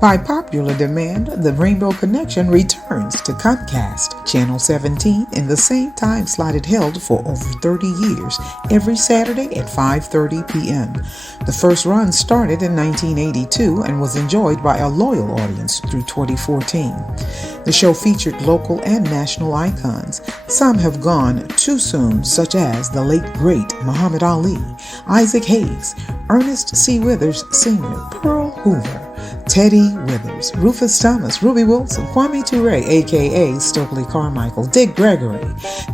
By popular demand, the Rainbow Connection returns to Comcast, Channel 17, in the same time slot it held for over 30 years, every Saturday at 5:30 p.m. The first run started in 1982 and was enjoyed by a loyal audience through 2014. The show featured local and national icons. Some have gone too soon, such as the late great Muhammad Ali, Isaac Hayes, Ernest C. Withers Sr., Pearl Hoover, Teddy Withers, Rufus Thomas, Ruby Wilson, Kwame Ture, a.k.a. Stokely Carmichael, Dick Gregory,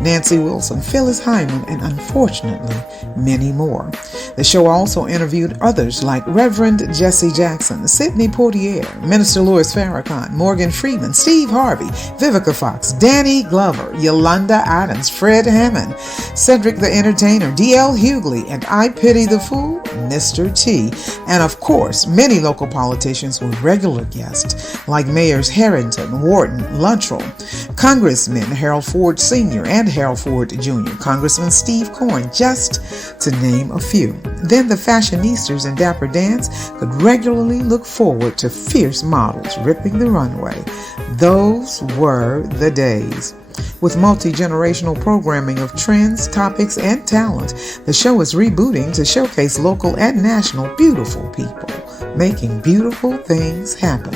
Nancy Wilson, Phyllis Hyman, and unfortunately, many more. The show also interviewed others like Reverend Jesse Jackson, Sidney Poitier, Minister Louis Farrakhan, Morgan Freeman, Steve Harvey, Vivica Fox, Danny Glover, Yolanda Adams, Fred Hammond, Cedric the Entertainer, D.L. Hughley, and I Pity the Fool, Mr. T, and of course, many local politicians were regular guests, like Mayors Harrington, Wharton, Luttrell, Congressmen Harold Ford Sr. and Harold Ford Jr., Congressman Steve Corn, just to name a few. Then the fashionistas in Dapper Dance could regularly look forward to fierce models ripping the runway. Those were the days. With multi-generational programming of trends, topics, and talent, the show is rebooting to showcase local and national beautiful people making beautiful things happen.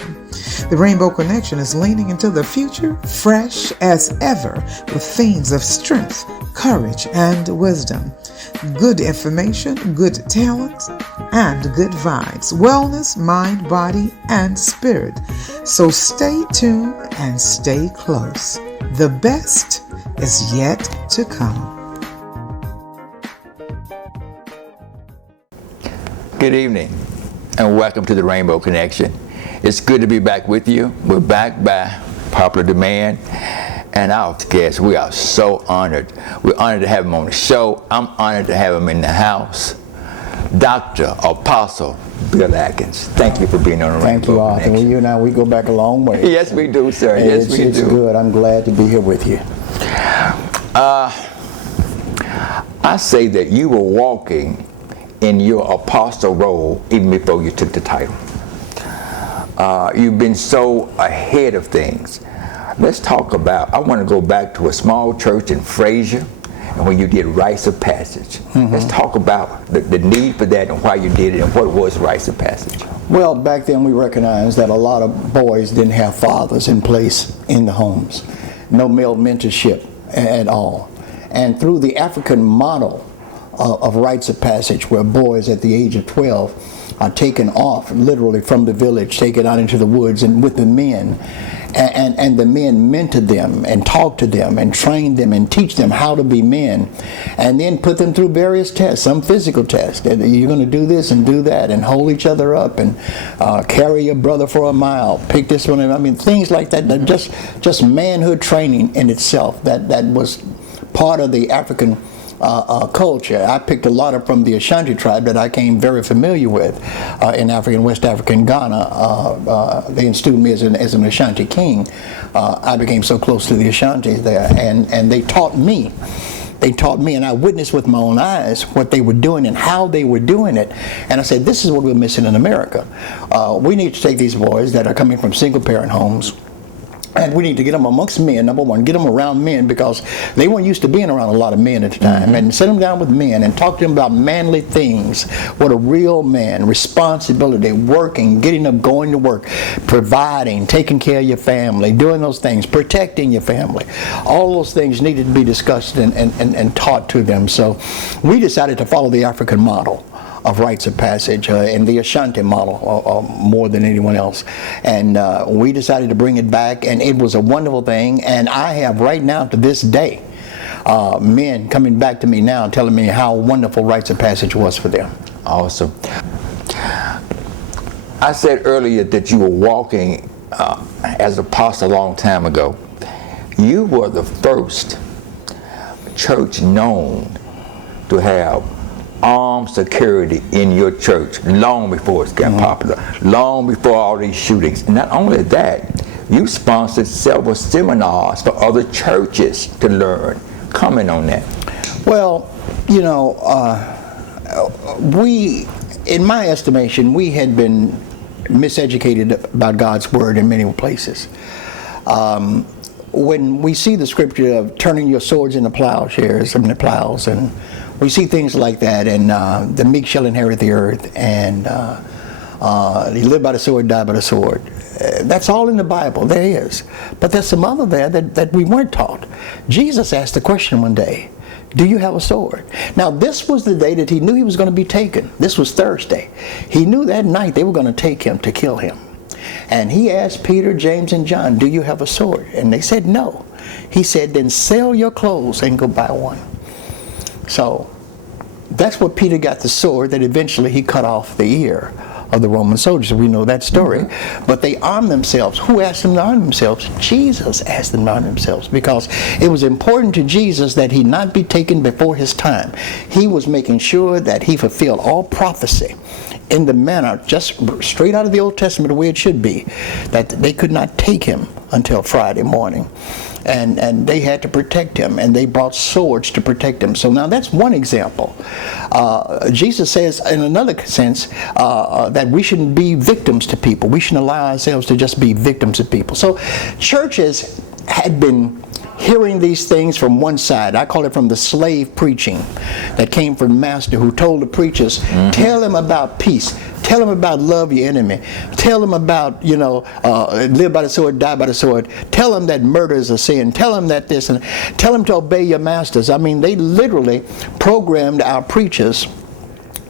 The Rainbow Connection is leaning into the future, fresh as ever, with themes of strength, courage, and wisdom. Good information, good talent, and good vibes. Wellness, mind, body, and spirit. So stay tuned and stay close. The best is yet to come. Good evening, and welcome to the Rainbow Connection. It's good to be back with you. We're back by popular demand, and our guests, we are so honored. We're honored to have him on the show. I'm honored to have him in the house. Dr. Apostle Bill Adkins, thank you for being on the Thank Rainbow you, Arthur. Connection. Well, you and I, we go back a long way. Yes, we do, sir. Yes, we do. It's good. I'm glad to be here with you. I say that you were walking in your apostle role even before you took the title. You've been so ahead of things. Let's talk about, I want to go back to a small church in Fraser, and when you did Rites of Passage. Mm-hmm. Let's talk about the need for that and why you did it and what was Rites of Passage. Well, back then we recognized that a lot of boys didn't have fathers in place in the homes. No male mentorship at all. And through the African model of Rites of Passage, where boys at the age of 12 are taken off literally from the village, taken out into the woods and with the men, and the men mentor them and talk to them and train them and teach them how to be men, and then put them through various tests, some physical tests. You're going to do this and do that and hold each other up and carry your brother for a mile, pick this one. I mean, things like that, just manhood training in itself, that was part of the African culture. I picked a lot from the Ashanti tribe that I came very familiar with in West Africa, in Ghana. They installed me as an Ashanti king. I became so close to the Ashantis there, and they taught me. They taught me, and I witnessed with my own eyes what they were doing and how they were doing it. And I said, this is what we're missing in America. We need to take these boys that are coming from single-parent homes, and we need to get them amongst men, number one, get them around men, because they weren't used to being around a lot of men at the time. Mm-hmm. And sit them down with men and talk to them about manly things, what a real man, responsibility, working, getting up, going to work, providing, taking care of your family, doing those things, protecting your family. All those things needed to be discussed and taught to them. So we decided to follow the African model of Rites of Passage and the Ashanti model more than anyone else. And we decided to bring it back, and it was a wonderful thing. And I have right now to this day men coming back to me now telling me how wonderful Rites of Passage was for them. Awesome. I said earlier that you were walking as an apostle a long time ago. You were the first church known to have armed security in your church long before it got popular, long before all these shootings. And not only that, you sponsored several seminars for other churches to learn. Comment on that. Well, you know, in my estimation, we had been miseducated about God's word in many places. When we see the scripture of turning your swords into plowshares, I mean the plows, and we see things like that, and the meek shall inherit the earth, and he live by the sword, die by the sword. That's all in the Bible. There is. But there's some other there that we weren't taught. Jesus asked the question one day, do you have a sword? Now, this was the day that he knew he was going to be taken. This was Thursday. He knew that night they were going to take him to kill him. And he asked Peter, James, and John, do you have a sword? And they said no. He said, then sell your clothes and go buy one. So that's what Peter got, the sword that eventually he cut off the ear of the Roman soldiers. We know that story. But they armed themselves. Who asked them to arm themselves? Jesus asked them to arm themselves, because it was important to Jesus that he not be taken before his time. He was making sure that he fulfilled all prophecy in the manner, just straight out of the Old Testament, the way it should be, that they could not take him until Friday morning. And they had to protect him, and they brought swords to protect him. So now that's one example. Jesus says in another sense that we shouldn't be victims to people. We shouldn't allow ourselves to just be victims of people. So churches had been hearing these things from one side. I call it from the slave preaching that came from the master, who told the preachers, tell them about peace. Tell them about love your enemy. Tell them about, live by the sword, die by the sword. Tell them that murder is a sin. Tell them that this, and tell them to obey your masters. I mean, they literally programmed our preachers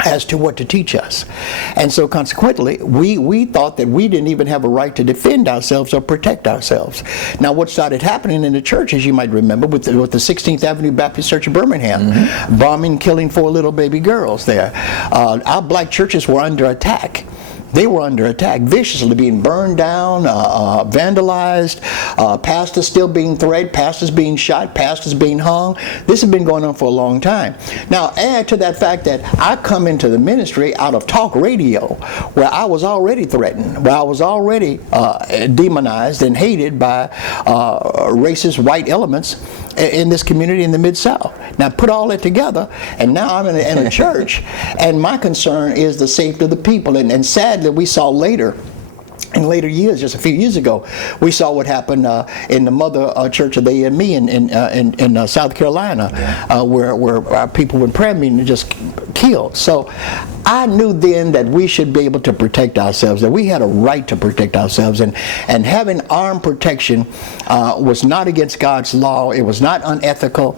as to what to teach us. And so consequently, we thought that we didn't even have a right to defend ourselves or protect ourselves. Now, what started happening in the church, as you might remember, with the 16th Avenue Baptist Church of Birmingham, bombing, killing 4 little baby girls there. Our black churches were under attack. They were under attack, viciously being burned down, vandalized, pastors still being threatened, pastors being shot, pastors being hung. This has been going on for a long time. Now, add to that fact that I come into the ministry out of talk radio, where I was already threatened, where I was already demonized and hated by racist white elements in this community in the Mid-South. Now, put all that together, and now I'm in a church, and my concern is the safety of the people. And sadly, we saw in later years, just a few years ago, we saw what happened in the mother church of the AME in South Carolina, where people in prayer meeting just killed. So I knew then that we should be able to protect ourselves, that we had a right to protect ourselves, and having armed protection was not against God's law. It was not unethical.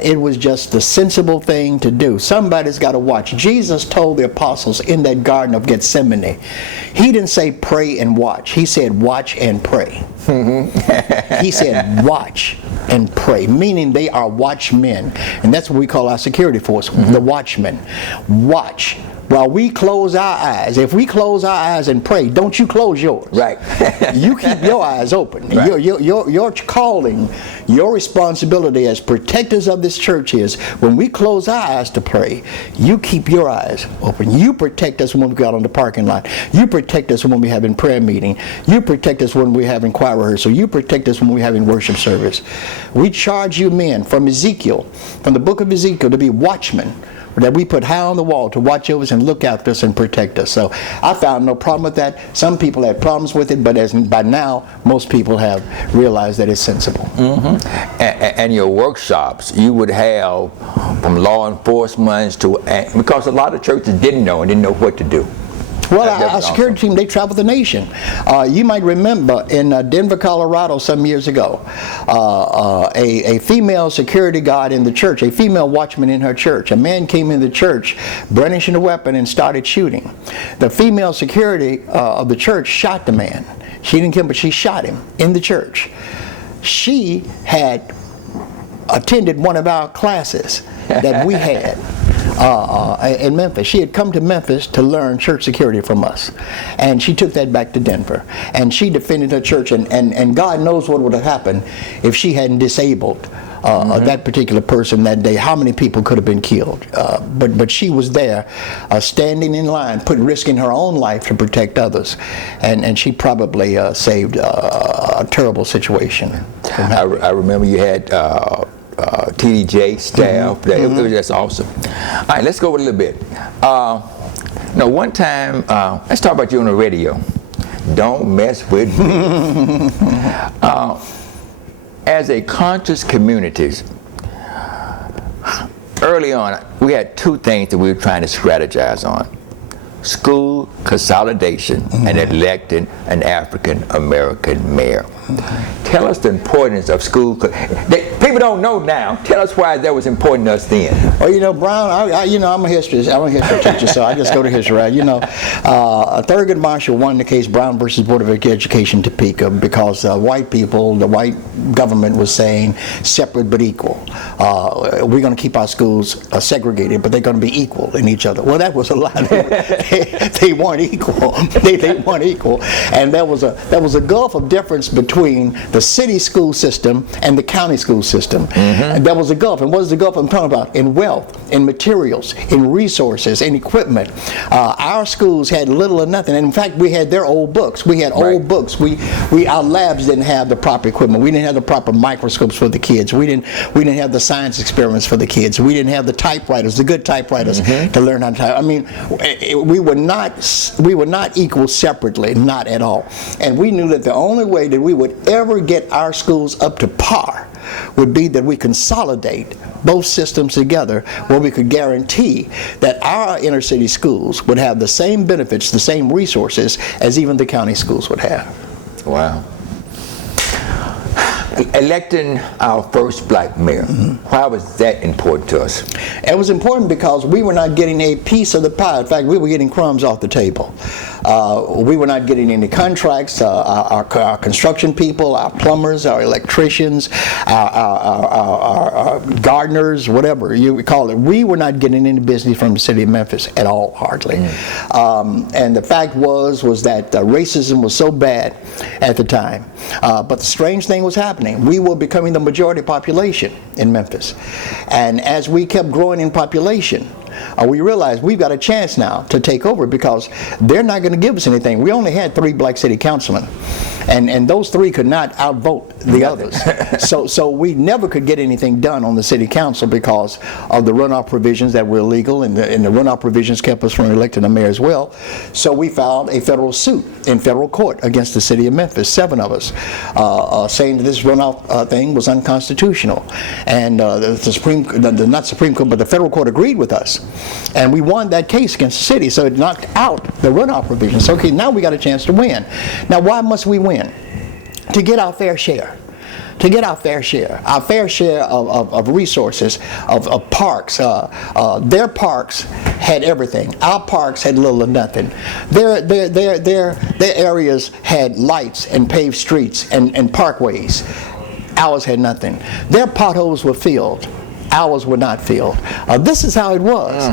It was just the sensible thing to do. Somebody's got to watch. Jesus told the apostles in that Garden of Gethsemane, he didn't say pray and watch. He said watch and pray. He said watch and pray, meaning they are watchmen. And that's what we call our security force, the watchmen. Watch. While we close our eyes, if we close our eyes and pray, don't you close yours. Right. You keep your eyes open. Right. Your calling, your responsibility as protectors of this church is, when we close our eyes to pray, you keep your eyes open. You protect us when we go out on the parking lot. You protect us when we have in prayer meeting. You protect us when we have in choir rehearsal. You protect us when we have in worship service. We charge you men from Ezekiel, from the book of Ezekiel, to be watchmen, that we put high on the wall to watch over us and look after us and protect us. So I found no problem with that. Some people had problems with it, but by now, most people have realized that it's sensible. And your workshops, you would have from law enforcement because a lot of churches didn't know what to do. Well, our security team, they travel the nation. You might remember in Denver, Colorado some years ago, a female security guard in the church, a female watchman in her church, a man came in the church brandishing a weapon and started shooting. The female security of the church shot the man. She didn't kill him, but she shot him in the church. She had attended one of our classes that we had in Memphis. She had come to Memphis to learn church security from us, and she took that back to Denver, and she defended her church, and God knows what would have happened if she hadn't disabled that particular person that day. How many people could have been killed? But she was there, standing in line, risking her own life to protect others, and she probably saved a terrible situation. I remember you had TDJ staff. That's awesome. All right, let's go over a little bit. No, one time, let's talk about you on the radio. Don't mess with me. As a conscious community, early on, we had two things that we were trying to strategize on. School consolidation and electing an African American mayor. Tell us the importance of school. People don't know now. Tell us why that was important to us then. Well, you know, Brown, I'm a history teacher, so I just go to history, right? You know, Thurgood Marshall won the case Brown versus Board of Education, Topeka, because white people, the white government was saying separate but equal. We're going to keep our schools segregated, but they're going to be equal in each other. Well, that was a lie. They weren't equal. They weren't equal, and there was a gulf of difference between the city school system and the county school system. And there was a gulf. And what is the gulf I'm talking about? In wealth, in materials, in resources, in equipment. Our schools had little or nothing. And in fact, we had their old books. We had old books. Our labs didn't have the proper equipment. We didn't have the proper microscopes for the kids. We didn't have the science experiments for the kids. We didn't have the typewriters, the good typewriters, to learn how to type. I mean, we were not equal separately, not at all. And we knew that the only way that we would ever get our schools up to par would be that we consolidate both systems together, where we could guarantee that our inner city schools would have the same benefits, the same resources as even the county schools would have. Wow. Electing our first black mayor, why was that important to us? It was important because we were not getting a piece of the pie. In fact, we were getting crumbs off the table. We were not getting any contracts. Our construction people, our plumbers, our electricians, our gardeners, whatever you call it, we were not getting any business from the city of Memphis at all, hardly. And the fact was that racism was so bad at the time. But the strange thing was happening. We were becoming the majority population in Memphis. And as we kept growing in population, we realized we've got a chance now to take over, because they're not going to give us anything. We only had 3 black city councilmen, and those 3 could not outvote the others. So we never could get anything done on the city council because of the runoff provisions that were illegal, and the runoff provisions kept us from electing a mayor as well. So we filed a federal suit in federal court against the city of Memphis, 7 of us, saying that this runoff thing was unconstitutional. And the federal court agreed with us. And we won that case against the city, so it knocked out the runoff provisions. So, okay, now we got a chance to win. Now, why must we win? To get our fair share. To get our fair share of resources, of parks. Their parks had everything. Our parks had little or nothing. Their areas had lights and paved streets and parkways. Ours had nothing. Their potholes were filled. Ours were not filled. This is how it was.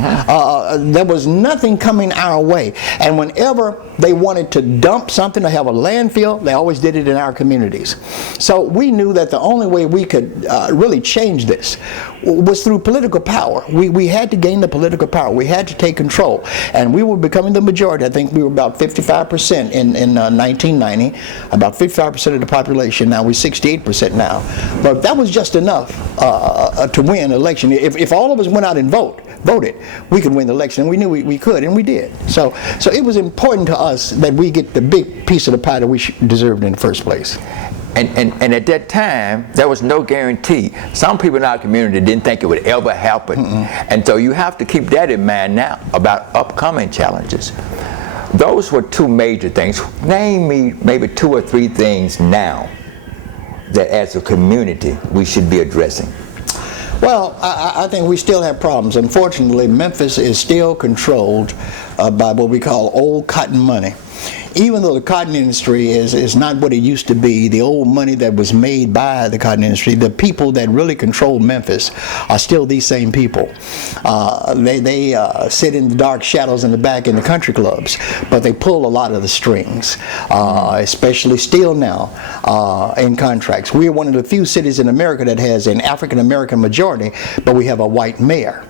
There was nothing coming our way. And whenever they wanted to dump something or have a landfill, they always did it in our communities. So we knew that the only way we could really change this was through political power. We had to gain the political power. We had to take control. And we were becoming the majority. I think we were about 55% in 1990, about 55% of the population. Now we're 68% now. But that was just enough to win an election. If all of us went out and voted, we could win the election. And we knew we could, and we did. So it was important to us that we get the big piece of the pie that we deserved in the first place. And at that time, there was no guarantee. Some people in our community didn't think it would ever happen. And so you have to keep that in mind now about upcoming challenges. Those were 2 major things. Name me maybe 2 or 3 things now that as a community we should be addressing. Well, I think we still have problems. Unfortunately, Memphis is still controlled by what we call old cotton money. Even though the cotton industry is not what it used to be, the old money that was made by the cotton industry, the people that really control Memphis are still these same people. They sit in the dark shadows in the back in the country clubs, but they pull a lot of the strings, especially still now in contracts. We are one of the few cities in America that has an African American majority, but we have a white mayor.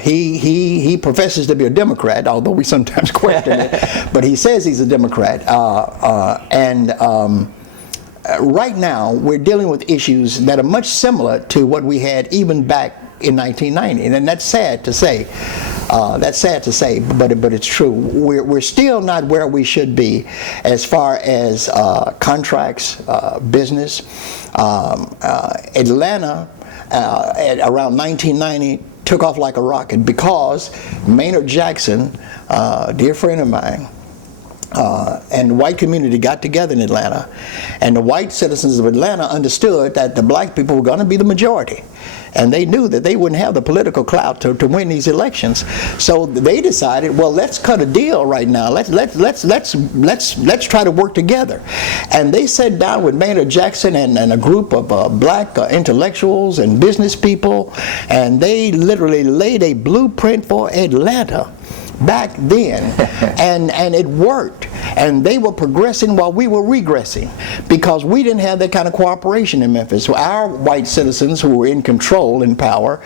He professes to be a Democrat, although we sometimes question it, but he says he's a Democrat. Right now we're dealing with issues that are much similar to what we had even back in 1990, and that's sad to say. But it's true. We're still not where we should be as far as contracts, business. Atlanta, at around 1990, took off like a rocket because Maynard Jackson, a dear friend of mine, and the white community got together in Atlanta, and the white citizens of Atlanta understood that the black people were going to be the majority, and they knew that they wouldn't have the political clout to win these elections. So they decided, well, let's cut a deal right now. Let's try to work together. And they sat down with Maynard Jackson and a group of black intellectuals and business people, and they literally laid a blueprint for Atlanta back then, and it worked, and they were progressing while we were regressing, because we didn't have that kind of cooperation in Memphis. So our white citizens who were in control and power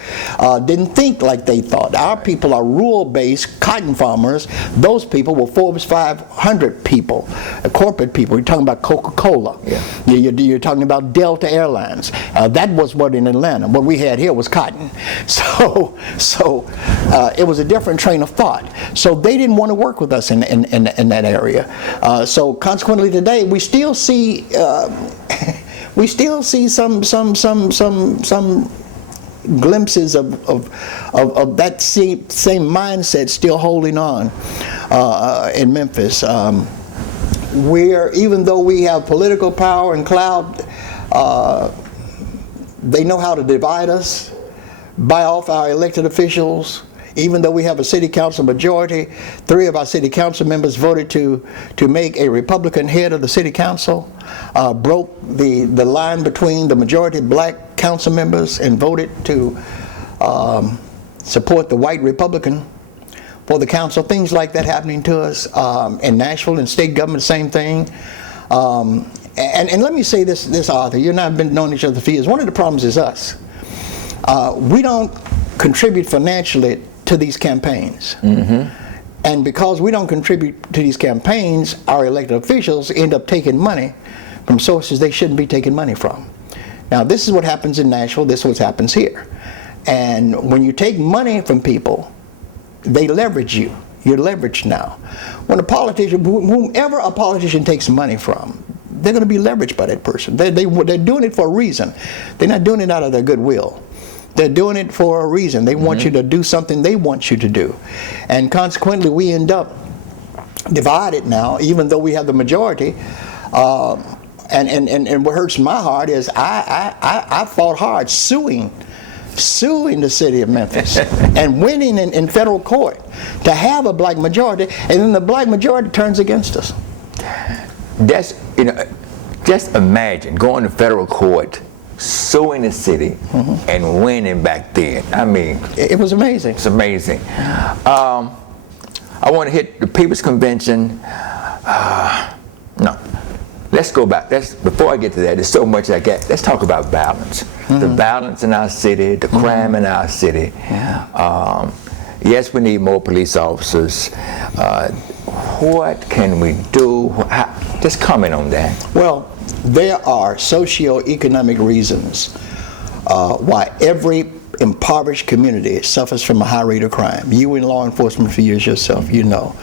didn't think like they thought. Our people are rural-based cotton farmers. Those people were Forbes 500 people, corporate people. You're talking about Coca-Cola. Yeah. You're talking about Delta Airlines. That was what in Atlanta. What we had here was cotton. So it was a different train of thought. So they didn't want to work with us in that area. So consequently, today we still see some glimpses of that same mindset still holding on in Memphis. Even though we have political power and clout, they know how to divide us, buy off our elected officials. Even though we have a city council majority, 3 of our city council members voted to make a Republican head of the city council, broke the line between the majority black council members and voted to support the white Republican for the council. Things like that happening to us. In Nashville and state government, same thing. And let me say this, Arthur, you and I have been knowing each other for years. One of the problems is us. We don't contribute financially to these campaigns. Mm-hmm. And because we don't contribute to these campaigns, our elected officials end up taking money from sources they shouldn't be taking money from. Now, this is what happens in Nashville, this is what happens here. And when you take money from people, they leverage you. You're leveraged now. When a politician, whomever a politician takes money from, they're going to be leveraged by that person. They're doing it for a reason. They're not doing it out of their goodwill. They're doing it for a reason. They want you to do something they want you to do. And consequently, we end up divided now, even though we have the majority. And what hurts my heart is I fought hard suing the city of Memphis and winning in federal court to have a black majority, and then the black majority turns against us. That's, just imagine going to federal court, suing the city, and winning back then. I mean, it was amazing. It's amazing. I want to hit the People's Convention. No, let's go back. Before I get to that, there's so much I get. Let's talk about violence. The violence in our city, the crime in our city. Yes, we need more police officers. What can we do? Just comment on that. Well, there are socio-economic reasons why every impoverished community suffers from a high rate of crime. You in law enforcement for years yourself, you know.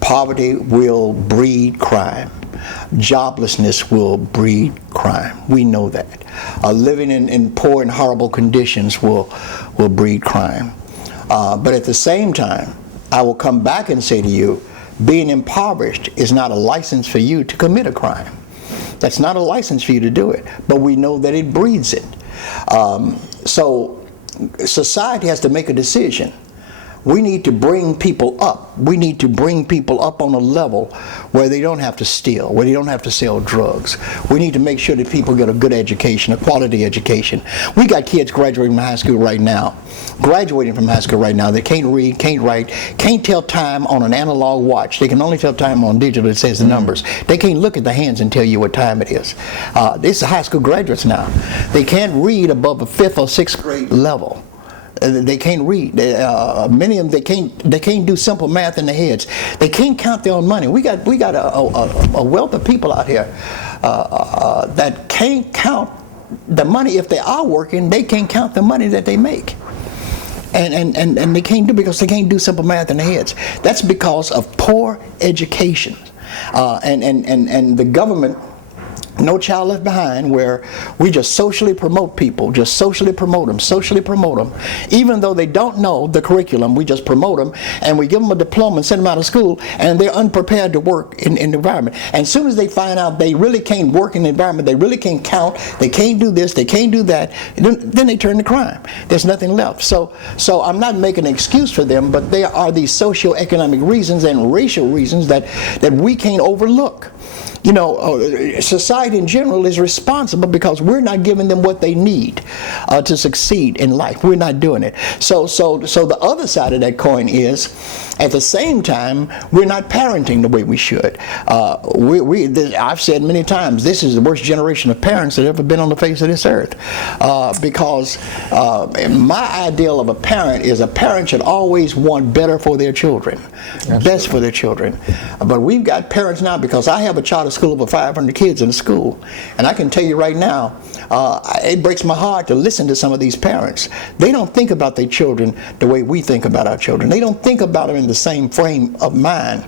Poverty will breed crime. Joblessness will breed crime. We know that. Living in poor and horrible conditions will breed crime. But at the same time, I will come back and say to you, being impoverished is not a license for you to commit a crime. That's not a license for you to do it, but we know that it breeds it. So society has to make a decision. We need to bring people up. We need to bring people up on a level where they don't have to steal, where they don't have to sell drugs. We need to make sure that people get a good education, a quality education. We got kids graduating from high school right now. They can't read, can't write, can't tell time on an analog watch. They can only tell time on digital that says the numbers. They can't look at the hands and tell you what time it is. These are high school graduates now. They can't read above a 5th or 6th grade level. They can't read. Many of them they can't do simple math in their heads. They can't count their own money. We got a wealth of people out here that can't count the money, if they are working, they can't count the money that they make. And they can't do, because they can't do simple math in their heads. That's because of poor education. And the government, No Child Left Behind, where we just socially promote people, just socially promote them. Even though they don't know the curriculum, we just promote them, and we give them a diploma and send them out of school, and they're unprepared to work in the environment. And as soon as they find out they really can't work in the environment, they really can't count, they can't do this, they can't do that, then they turn to crime. There's nothing left. So I'm not making an excuse for them, but there are these socioeconomic reasons and racial reasons that we can't overlook. You know, society in general is responsible because we're not giving them what they need to succeed in life. We're not doing it. So the other side of that coin is, at the same time, we're not parenting the way we should. I've said many times, this is the worst generation of parents that ever been on the face of this earth. Because my ideal of a parent is a parent should always want better for their children, best for their children. But we've got parents now, because I have a charter school of over 500 kids in the school, and I can tell you right now, it breaks my heart to listen to some of these parents. They don't think about their children the way we think about our children. They don't think about them in the same frame of mind.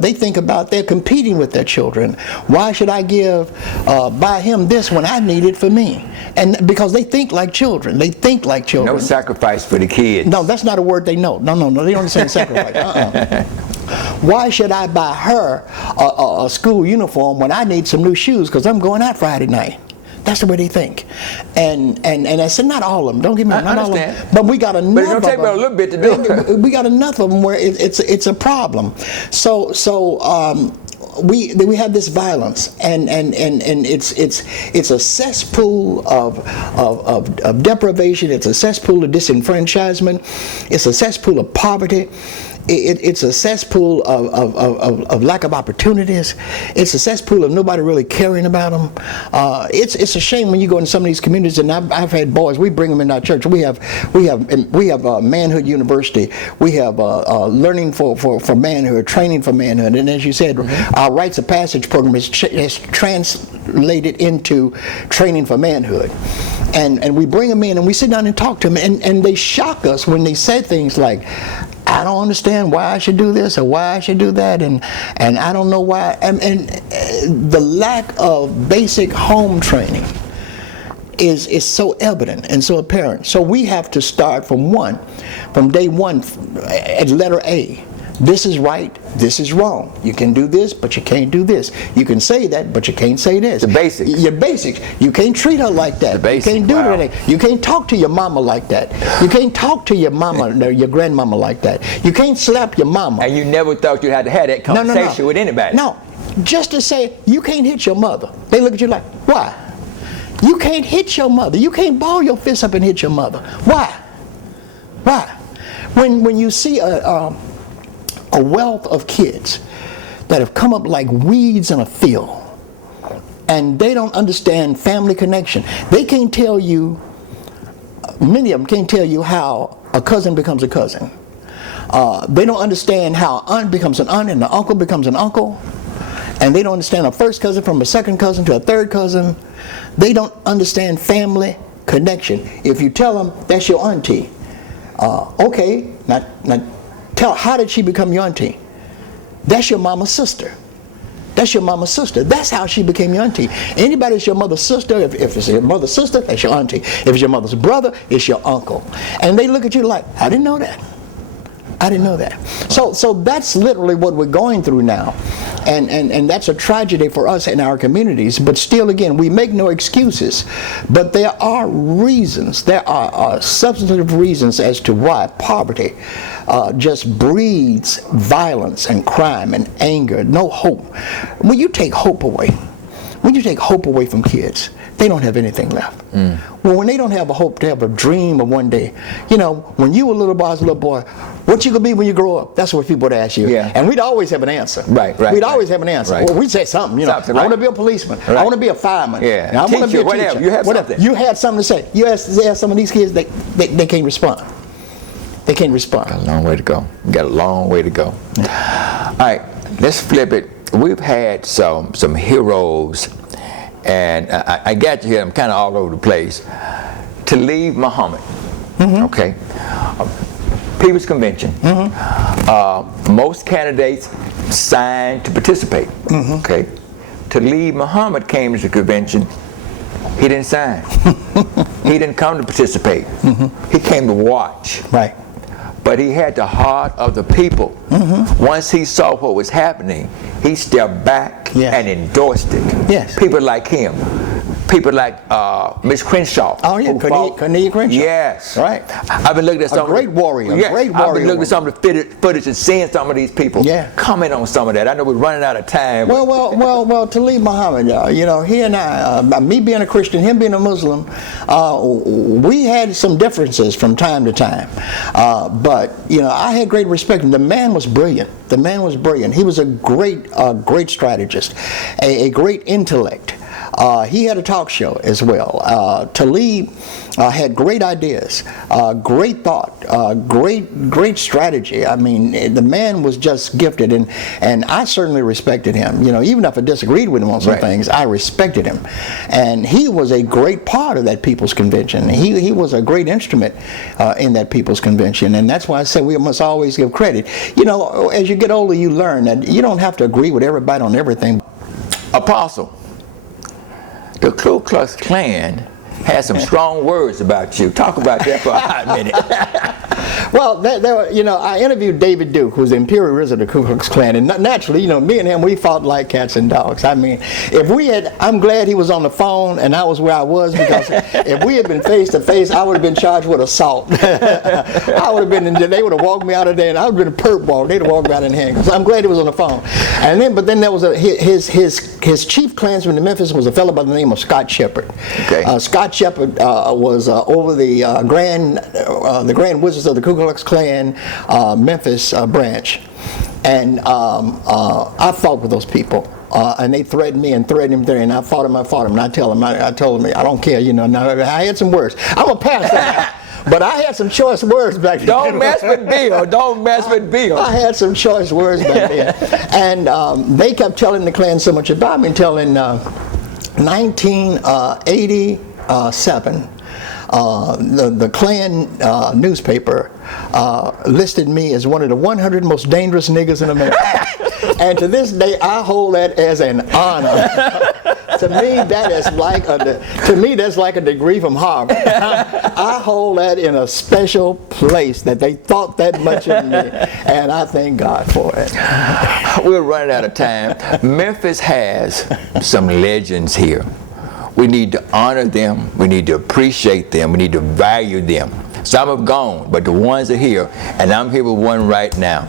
They think about, they're competing with their children. Why should I buy him this when I need it for me? And because they think like children. They think like children. No sacrifice for the kids. No, that's not a word they know. No, they don't understand sacrifice. Why should I buy her a school uniform when I need some new shoes because I'm going out Friday night? That's the way they think. And I said, not all of them. Don't get me wrong, not all of them. But we got enough. But it's going to take about a little bit to do it. We got enough of them where it's a problem. So we have this violence, and it's a cesspool of deprivation. It's a cesspool of disenfranchisement. It's a cesspool of poverty. It's a cesspool of lack of opportunities. It's a cesspool of nobody really caring about them. It's a shame when you go in some of these communities, and I've had boys. We bring them in our church. We have Manhood University. We have learning for manhood, training for manhood, and as you said, our Rites of Passage program is translated into training for manhood. And we bring them in and we sit down and talk to them, and they shock us when they say things like, I don't understand why I should do this or why I should do that, and I don't know why. And the lack of basic home training is so evident and so apparent. So we have to start from day one, at letter A. This is right, this is wrong. You can do this, but you can't do this. You can say that, but you can't say this. The basics. Your basics. You can't treat her like that. The basics. You can't do that. You can't talk to your mama like that. You can't talk to your mama, your grandmama like that. You can't slap your mama. And you never thought you had to have that conversation with anybody. No, just to say, you can't hit your mother. They look at you like, why? You can't hit your mother. You can't ball your fist up and hit your mother. Why? Why? When you see a wealth of kids that have come up like weeds in a field, and they don't understand family connection. They can't tell you, many of them can't tell you how a cousin becomes a cousin. They don't understand how an aunt becomes an aunt and an uncle becomes an uncle. And they don't understand a first cousin from a second cousin to a third cousin. They don't understand family connection. If you tell them that's your auntie, okay, now tell, how did she become your auntie? That's your mama's sister. That's your mama's sister. That's how she became your auntie. Anybody that's your mother's sister, if it's your mother's sister, that's your auntie. If it's your mother's brother, it's your uncle. And they look at you like, I didn't know that. I didn't know that. So that's literally what we're going through now. And that's a tragedy for us in our communities. But still, again, we make no excuses. But there are reasons, there are substantive reasons as to why poverty just breeds violence and crime and anger, no hope. When you take hope away from kids, they don't have anything left. Well, when they don't have a hope, they have a dream of one day. You know, when you were a little boy, as a little boy, what you gonna be when you grow up? That's what people would ask you. Yeah. And we'd always have an answer. Right. We'd always have an answer. Right. Well, we'd say something, you know. Something, I right. want to be a policeman. Right. I want to be a fireman. Yeah. I want to be a whatever. teacher. You had something. You had something to say. You ask some of these kids, they can't respond. They can't respond. Got a long way to go. We got a long way to go. All right, let's flip it. We've had some heroes and I got you here, I'm kind of all over the place, to leave Muhammad. Okay. People's Convention. Most candidates signed to participate. Okay. To leave Muhammad came to the convention. He didn't sign. He didn't come to participate. He came to watch. Right. But he had the heart of the people. Once he saw what was happening, he stepped back and endorsed it. Yes. People like him. People like Miss Crenshaw. Oh yeah, Cornelia Crenshaw. Yes. Right. I've been looking at some great warrior. Yes, Great I've warrior. been looking at some of the footage and seeing some of these people. Yeah. Comment on some of that. I know we're running out of time. Well, Talib Muhammad, you know, he and I, me being a Christian, him being a Muslim, we had some differences from time to time. But, you know, I had great respect. The man was brilliant. The man was brilliant. He was a great strategist, a great intellect. He had a talk show as well. Talib had great ideas, great thought, great strategy. I mean, the man was just gifted, and I certainly respected him. You know, even if I disagreed with him on some things, I respected him. And he was a great part of that People's Convention. He was a great instrument in that People's Convention, and that's why I say we must always give credit. You know, as you get older, you learn that you don't have to agree with everybody on everything. Apostle, the Ku Klux Klan has some strong words about you. Talk about that for a hot minute. Well, you know, I interviewed David Duke, who's the Imperial Wizard of the Ku Klux Klan, and naturally, you know, me and him, we fought like cats and dogs. I mean, I'm glad he was on the phone and I was where I was, because if we had been face to face, I would have been charged with assault. I would have been, they would have walked me out of there, and I would have been a perp walk. They'd have walked me out in handcuffs. I'm glad he was on the phone. But then there was his chief Klansman in Memphis was a fellow by the name of Scott Shepard. Okay. Scott Shepard was over the Grand Wizards of the Ku Klux Klan Memphis branch, and I fought with those people. And they threatened me and threatened him there, and I fought him, and I told him, I don't care, you know. Now, I had some words. I'm a pastor. But I had some choice words back then. Don't mess with Bill. Don't mess with Bill. I had some choice words back then. And they kept telling the Klan so much about me until in 1987, the Klan newspaper listed me as one of the 100 most dangerous niggas in America. And to this day, I hold that as an honor. To me, that's like a degree from Harvard. I hold that in a special place, that they thought that much of me, and I thank God for it. We're running out of time. Memphis has some legends here. We need to honor them. We need to appreciate them. We need to value them. Some have gone, but the ones are here, and I'm here with one right now.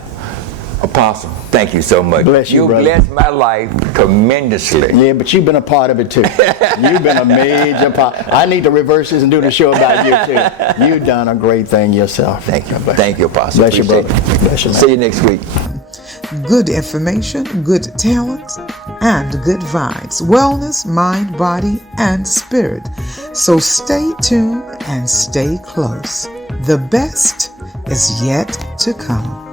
Apostle, thank you so much. Bless you, brother. Blessed my life tremendously. Yeah, but you've been a part of it too. You've been a major part. I need to reverse this and do the show about you too. You've done a great thing yourself. Thank you. Thank you, Apostle. Bless you, brother. Bless you, man. See you next week. Good information, good talent, and good vibes. Wellness, mind, body, and spirit. So stay tuned and stay close. The best is yet to come.